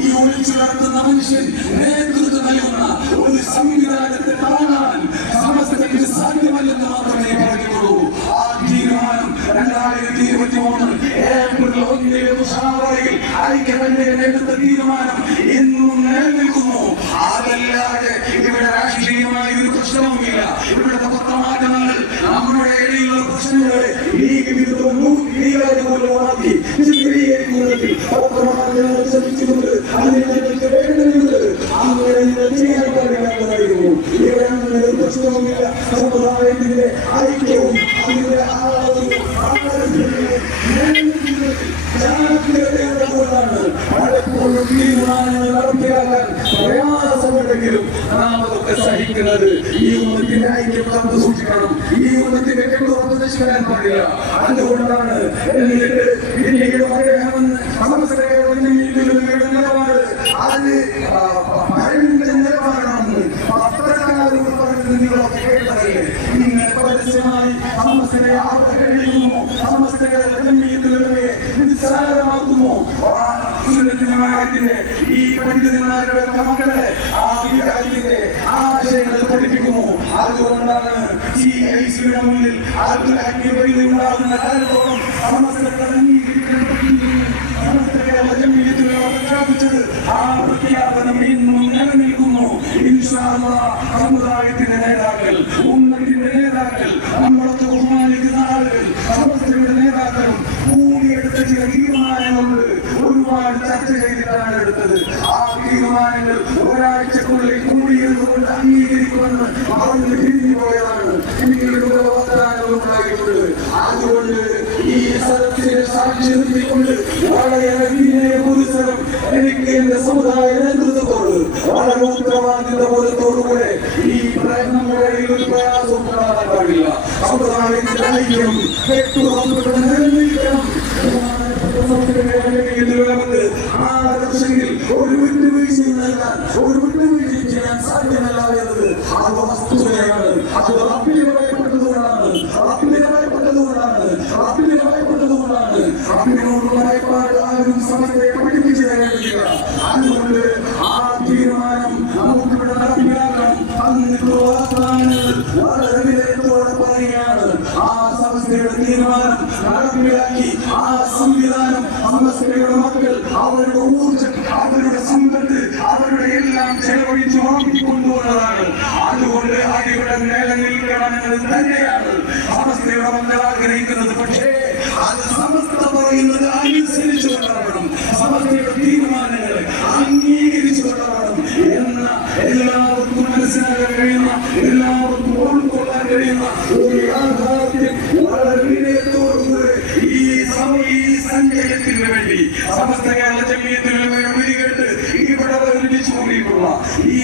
ഈ ഒളിച്ചു നടത്തുന്ന മനുഷ്യൻ നേതൃത്വം നൽകുന്ന ഒരു സംവിധാനത്തെ താങ്ങാൻ സമസ്തയ്ക്ക് സാധ്യമല്ലെന്ന് മാത്രമേ പറയുന്നുള്ളൂ. ആ തീരുമാനം 2023 ഏപ്രിൽ 1 മുശാവറയിൽ ഐക്യകണ്ഠേന എടുത്ത തീരുമാനം ഇന്നും നിലനിൽക്കുന്നു. അതല്ലാതെ ഇവിടെ രാഷ്ട്രീയമായ ഒരു പ്രശ്നവുമില്ല. ഇവിടുത്തെ പത്രമാധ്യമങ്ങൾ നമ്മുടെ ഇടയിലുള്ള പ്രശ്നങ്ങളെ ലീഗ് വിരുദ്ധവും ലീഗാനുകൂലവുമാക്കി ചിത്രീകരിക്കുന്നതിൽ പത്രമാധ്യമങ്ങൾ ശ്രമിച്ചിട്ടുണ്ട്. അതിന് ഞങ്ങൾക്ക് വേണ്ടതുണ്ട്. അങ്ങനെ ചെയ്യാൻ പാടില്ലാത്തതായിരുന്നു. ഇവിടെ അങ്ങനെ ഒരു പ്രശ്നവുമില്ല. സമുദായത്തിന്റെ ഐക്യവും അതിന്റെ ജാഗ്രതയോടുകൂടാണ് പലപ്പോഴും തീരുമാനങ്ങൾ നടപ്പിലാക്കാൻ പ്രയാസമുണ്ടെങ്കിലും നാം അതൊക്കെ സഹിക്കുന്നത്. ഈ ഉമ്മത്തിന്റെ ഐക്യം കാത്തു സൂക്ഷിക്കണം. ഈ ഉമ്മത്തിന്റെ കെട്ടുറപ്പ് നശിക്കാൻ പാടില്ല. അതുകൊണ്ടാണ് എന്നിട്ട് പിന്നീട് പറയാമെന്ന് സമസ്തയുടെ നിലപാട് അത് ഭയങ്കര നിലപാടാണെന്ന് പത്രക്കാരോട് പറഞ്ഞത് നിങ്ങളൊക്കെ കേട്ടതല്ലേ. ഇങ്ങനെ പരസ്യമായി സമസ്തയെ അവഹേളിക്കുമോ, സമസ്തയെ നിസ്സാരമാക്കുമോ? ഈ പണ്ഡിതന്മാരുടെ മക്കളെ ആ വികാരത്തിന്റെ ആശയങ്ങൾ പഠിപ്പിക്കുമോ? അതുകൊണ്ടാണ് CIC-യുടെ മുന്നിൽ ഉണ്ടാകുന്ന കാലത്തോളം സമസ്തകൾ പ്രഖ്യാപിച്ചത്. ആ പ്രഖ്യാപനം ഇന്നും നിലനിൽക്കുന്നു. ഇൻഷാ അല്ലാഹ് സമുദായത്തിന്റെ നേതാക്കൾ, ഉമ്മത്തിന്റെ നേതാക്കൾ, നമ്മളൊക്കെ ബഹുമാനിക്കുന്ന ആളുകൾ, സമസ്തയുടെ നേതാക്കളും ഭൂമിയെടുത്ത ചില തീരുമാനങ്ങളുണ്ട്. ഒരുപാട് ചർച്ച ചെയ്തിട്ടാണ് എടുത്തത്. ആ തീരുമാനങ്ങൾ ഒരാഴ്ചക്കുള്ളിൽ കൂടിയിരുന്നുകൊണ്ട് അംഗീകരിക്കുമെന്ന് പറഞ്ഞ് പിരിഞ്ഞു പോയതാണ്. പിന്നീട് വാഗ്ദാനങ്ങളുണ്ടായിട്ടുണ്ട്. അതുകൊണ്ട് ഈ സദസ്സിനെ സാക്ഷി നിർത്തിക്കൊണ്ട് വളരെ പുരുഷനും എനിക്ക് എന്റെ സമുദായ നേതൃത്വത്തോട് വളരെ ഉത്തരവാദിത്ത ബോധത്തോടുകൂടെ ഈ നമ്മുടെ ഒരു പ്രയാസവും കാണാൻ പാടില്ല. സമുദായത്തിന്റെ ഐക്യം നിലനിൽക്കണം. ആദർശങ്ങളിൽ ഒരു വിട്ടുവീഴ്ചയും നൽകാൻ, ഒരു വിട്ടുവീഴ്ചയും ചെയ്യാൻ സാധ്യമല്ല എന്നത് അത് വസ്തുതയാണ്. അത് റബ്ബിനെ ഭയപ്പെട്ടതുകൊണ്ടാണ്, റബ്ബിനോടുള്ള ഭയപ്പാട് ആരും സമസ്തയെ പഠിപ്പിച്ചു തരേണ്ടതില്ല. അതുകൊണ്ട് ആ തീരുമാനം നമുക്കിവിടെ നടപ്പിലാക്കണം. എന്നിട്ട് വാഗ്ദാനങ്ങൾ വളരെ വിനയത്തോടെ പറയുകയാണ്. ആ സമസ്തയുടെ തീരുമാനം നടപ്പിലാക്കി ആ സംവിധാനം സമസ്തയുടെ മക്കൾ അവരുടെ ഊർജ്ജം, അവരുടെ സമ്പത്ത്, അവരുടെ എല്ലാം ചെലവഴിച്ച് വാങ്ങിക്കൊണ്ടുവന്നതാണ്. അതുകൊണ്ട് ഇവിടെ നിലനിൽക്കണമെന്നത് തന്നെയാണ് സമസ്തയുടെ മക്കൾ ആഗ്രഹിക്കുന്നത്. പക്ഷേ അത് സമസ്ത പറയുന്നത് അനുസരിച്ചു കൊണ്ടാവണം, സമസ്തയുടെ തീരുമാനങ്ങൾ അംഗീകരിച്ചു കൊണ്ടാവണം എന്ന എല്ലാവർക്കും മനസ്സിലാക്കാൻ കഴിയുന്ന, എല്ലാവർക്കും ഉൾക്കൊള്ളാൻ കഴിയുന്ന ഒരു യാഥാർത്ഥ്യം വളരെ വിനയത്തോടുകൂടെ ഈ സഞ്ചയത്തിന് വേണ്ടി സമസ്ത കേരള ജമിയത്തുലമയുടെ വിളികേട്ട് ഇവിടെ ഒരുമിച്ച് കൂടിയിട്ടുള്ള ഈ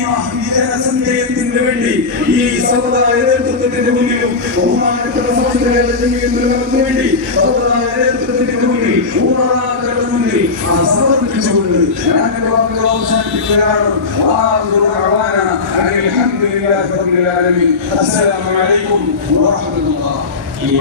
ജനസഞ്ചയത്തിന് വേണ്ടി ഈ സമുദായ നേതൃത്വത്തിന്റെ മുന്നിലും ബഹുമാനപ്പെട്ട സമസ്ത കേരള ജമിയത്തുലമയ്ക്ക് വേണ്ടി സമുദായ നേതൃത്വത്തിന്റെ മുന്നിൽ ഊറാക്കളുടെ മുന്നിൽ സമർപ്പിച്ചുകൊണ്ട് ഞാൻ വാക്കുകൾ അവസാനിപ്പിക്കുകയാണ്. അൽഹംദുലില്ലാഹി റബ്ബിൽ ആലമീൻ. അസ്സലാമു അലൈക്കും വറഹ്മത്തുള്ളാഹി.